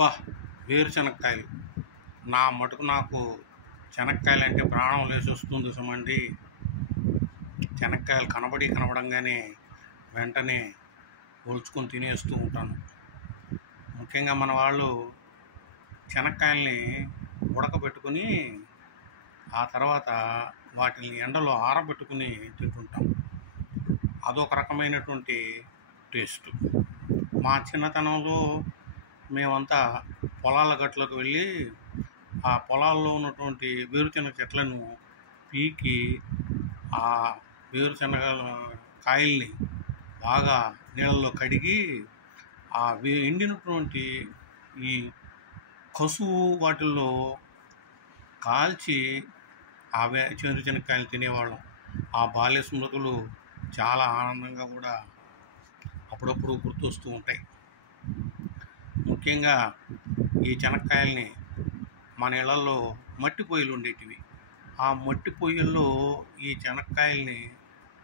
అబ్బా! వేరుశనక్కాయలు నా మటుకు నాకు శనక్కాయలంటే ప్రాణం లేచొస్తుంది సుమండి. శనక్కాయలు కనబడంగానే వెంటనే ఒలుచుకొని తినేస్తూ ఉంటాను. ముఖ్యంగా మన వాళ్ళు శనక్కాయల్ని ఉడకబెట్టుకుని ఆ తర్వాత వాటిని ఎండలో ఆరబెట్టుకుని తింటుంటాం. అదొక రకమైనటువంటి టేస్ట్. మా చిన్నతనంలో మేమంతా పొలాల గట్లకు వెళ్ళి ఆ పొలాల్లో ఉన్నటువంటి వేరుశనగ చెట్లను పీకి ఆ వేరుశనగ కాయల్ని బాగా నీళ్ళల్లో కడిగి ఆ ఎండినటువంటి ఈ కసువు వాటిల్లో కాల్చి ఆ వేరుశనగకాయలు తినేవాళ్ళం. ఆ బాల్య స్మృతులు చాలా ఆనందంగా కూడా అప్పుడప్పుడు గుర్తొస్తూ ఉంటాయి. ముఖ్యంగా ఈ శనక్కాయల్ని మన ఇళ్లలో మట్టి పొయ్యిలు ఉండేటివి. ఆ మట్టి పొయ్యిల్లో ఈ శనక్కాయల్ని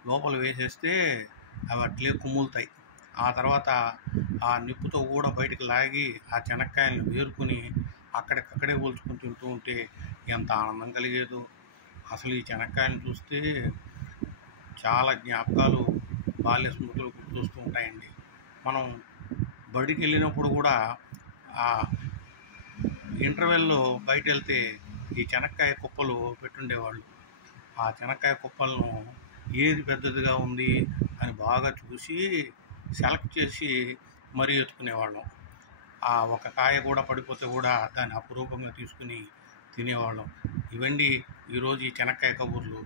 లోపల వేసేస్తే అవి అట్లే కుమ్ములుతాయి. ఆ తర్వాత ఆ నిప్పుతో కూడా బయటకు లాగి ఆ శనక్కాయలను వేరుకొని అక్కడికక్కడే పోల్చుకొని తింటూ ఉంటే ఎంత ఆనందం కలిగేదో. అసలు ఈ శనక్కాయలను చూస్తే చాలా జ్ఞాపకాలు, బాల్య స్మృతులు గుర్తొస్తూ ఉంటాయండి. మనం బడికి వెళ్ళినప్పుడు కూడా ఆ ఇంటర్వెల్లో బయట వెళ్తే ఈ శనక్కాయ కుప్పలు పెట్టుండేవాళ్ళు. ఆ శనక్కాయ కుప్పలను ఏది పెద్దదిగా ఉంది అని బాగా చూసి సెలెక్ట్ చేసి మరీ ఎత్తుకునేవాళ్ళం. ఆ ఒక కాయ కూడా పడిపోతే కూడా దాన్ని అపురూపంగా తీసుకుని తినేవాళ్ళం. ఇవండి ఈరోజు ఈ శనక్కాయ కబుర్లు.